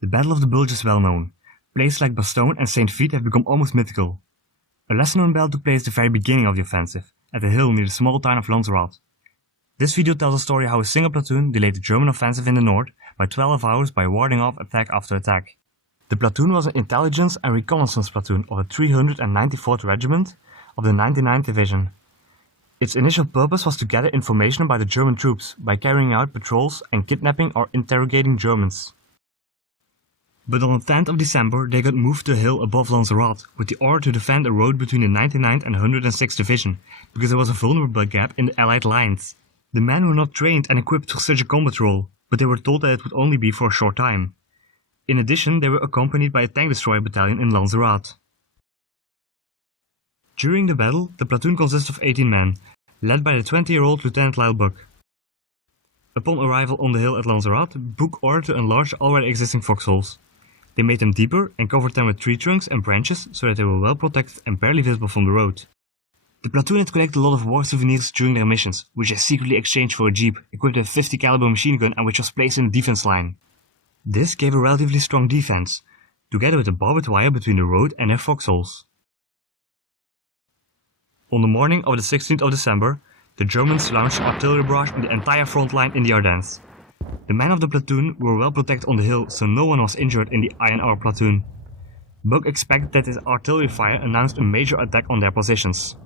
The Battle of the Bulge is well known. Places like Bastogne and St. Vith have become almost mythical. A lesser known battle took place at the very beginning of the offensive, at a hill near the small town of Lanzerath. This video tells a story how a single platoon delayed the German offensive in the north by 12 hours by warding off attack after attack. The platoon was an intelligence and reconnaissance platoon of the 394th Regiment of the 99th Division. Its initial purpose was to gather information about the German troops by carrying out patrols and kidnapping or interrogating Germans. But on the 10th of December they got moved to a hill above Lanzerath with the order to defend a road between the 99th and 106th Division, because there was a vulnerable gap in the Allied lines. The men were not trained and equipped for such a combat role, but they were told that it would only be for a short time. In addition, they were accompanied by a tank destroyer battalion in Lanzerath. During the battle, the platoon consisted of 18 men, led by the 20-year-old Lieutenant Lyle Buck. Upon arrival on the hill at Lanzerath, Buck ordered to enlarge already existing foxholes. They made them deeper and covered them with tree trunks and branches so that they were well protected and barely visible from the road. The platoon had collected a lot of war souvenirs during their missions, which they secretly exchanged for a jeep equipped with a 50 caliber machine gun and which was placed in the defense line. This gave a relatively strong defense, together with a barbed wire between the road and their foxholes. On the morning of the 16th of December, the Germans launched artillery barrage on the entire front line in the Ardennes. The men of the platoon were well protected on the hill, so no one was injured in the INR platoon. Buck expected that his artillery fire announced a major attack on their positions.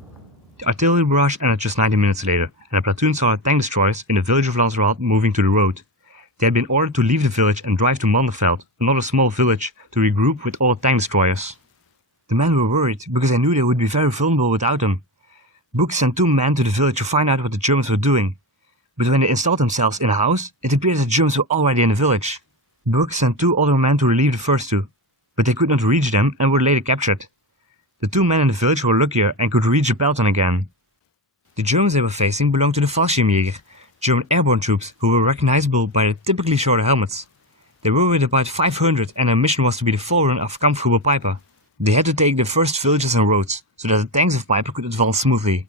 The artillery barrage ended just 90 minutes later, and the platoon saw tank destroyers in the village of Lanzerath moving to the road. They had been ordered to leave the village and drive to Manderveld, another small village, to regroup with all the tank destroyers. The men were worried, because they knew they would be very vulnerable without them. Buck sent 2 men to the village to find out what the Germans were doing. But when they installed themselves in a house, it appeared that the Germans were already in the village. Buck sent 2 other men to relieve the first 2, but they could not reach them and were later captured. The 2 men in the village were luckier and could reach the peloton again. The Germans they were facing belonged to the Fallschirmjäger, German airborne troops who were recognizable by their typically shorter helmets. They were with about 500 and their mission was to be the forerunner of Kampfgruppe Peiper. They had to take the first villages and roads, so that the tanks of Peiper could advance smoothly.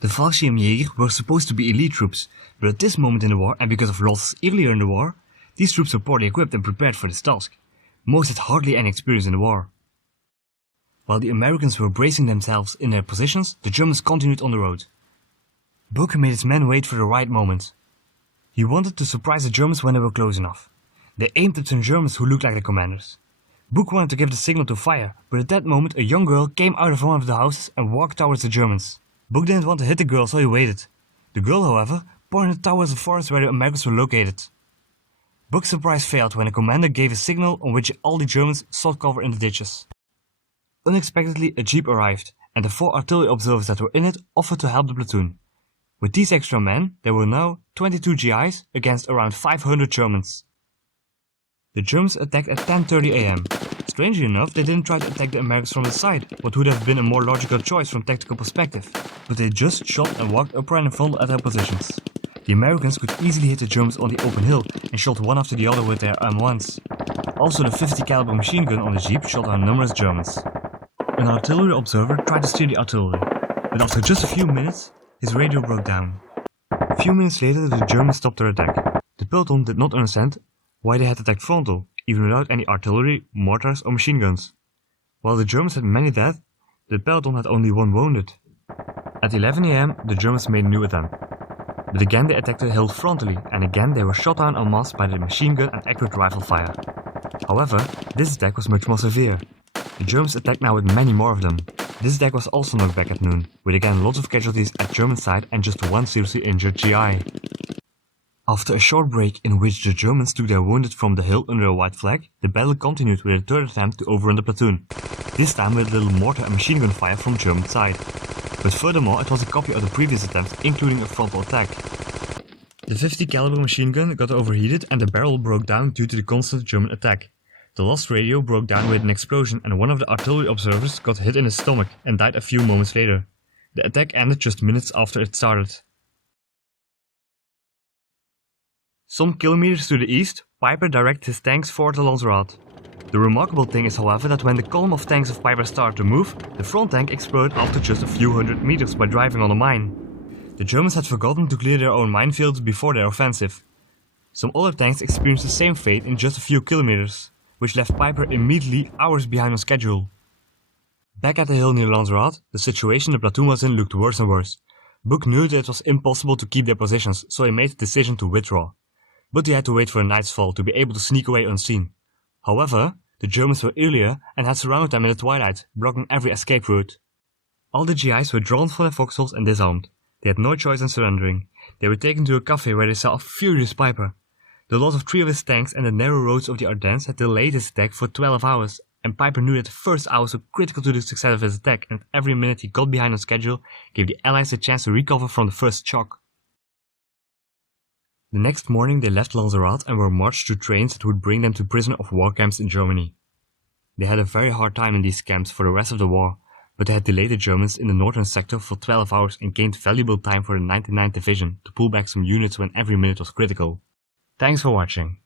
The Fallschirmjäger were supposed to be elite troops, but at this moment in the war and because of losses earlier in the war, these troops were poorly equipped and prepared for this task. Most had hardly any experience in the war. While the Americans were bracing themselves in their positions, the Germans continued on the road. Buck made his men wait for the right moment. He wanted to surprise the Germans when they were close enough. They aimed at some Germans who looked like the commanders. Buck wanted to give the signal to fire, but at that moment a young girl came out of one of the houses and walked towards the Germans. Buck didn't want to hit the girl, so he waited. The girl, however, pointed towards the forest where the Americans were located. Buck's surprise failed when the commander gave a signal on which all the Germans sought cover in the ditches. Unexpectedly, a jeep arrived, and the 4 artillery observers that were in it offered to help the platoon. With these extra men, there were now 22 GIs against around 500 Germans. The Germans attacked at 10:30 am. Strangely enough, they didn't try to attack the Americans from the side, what would have been a more logical choice from tactical perspective, but they just shot and walked upright in front at their positions. The Americans could easily hit the Germans on the open hill and shot one after the other with their M1s. Also, the 50 caliber machine gun on the jeep shot down numerous Germans. An artillery observer tried to steer the artillery, but after just a few minutes, his radio broke down. A few minutes later, the Germans stopped their attack. The peloton did not understand why they had attacked frontal, even without any artillery, mortars or machine guns. While the Germans had many dead, the peloton had only 1 wounded. At 11 am, the Germans made a new attempt. But again they attacked the hill frontally, and again they were shot down en masse by the machine gun and accurate rifle fire. However, this attack was much more severe. The Germans attacked now with many more of them. This attack was also knocked back at noon, with again lots of casualties at German side and just 1 seriously injured GI. After a short break in which the Germans took their wounded from the hill under a white flag, the battle continued with a 3rd attempt to overrun the platoon, this time with a little mortar and machine gun fire from German side. But furthermore, it was a copy of the previous attempt, including a frontal attack. The 50 caliber machine gun got overheated and the barrel broke down due to the constant German attack. The lost radio broke down with an explosion and one of the artillery observers got hit in his stomach and died a few moments later. The attack ended just minutes after it started. Some kilometers to the east, Peiper directed his tanks forward to Lanzerath. The remarkable thing is, however, that when the column of tanks of Peiper started to move, the front tank exploded after just a few hundred meters by driving on a mine. The Germans had forgotten to clear their own minefields before their offensive. Some other tanks experienced the same fate in just a few kilometers, which left Peiper immediately hours behind on schedule. Back at the hill near Lanzerath, the situation the platoon was in looked worse and worse. Buck knew that it was impossible to keep their positions, so he made the decision to withdraw. But he had to wait for the night's fall to be able to sneak away unseen. However, the Germans were earlier and had surrounded them in the twilight, blocking every escape route. All the GIs were drawn from their foxholes and disarmed. They had no choice in surrendering. They were taken to a cafe where they saw a furious Peiper. The loss of 3 of his tanks and the narrow roads of the Ardennes had delayed his attack for 12 hours, and Peiper knew that the first hours were critical to the success of his attack, and every minute he got behind on schedule gave the Allies a chance to recover from the first shock. The next morning they left Lanzerath and were marched to trains that would bring them to prisoner of war camps in Germany. They had a very hard time in these camps for the rest of the war, but they had delayed the Germans in the northern sector for 12 hours and gained valuable time for the 99th Division to pull back some units when every minute was critical. Thanks for watching.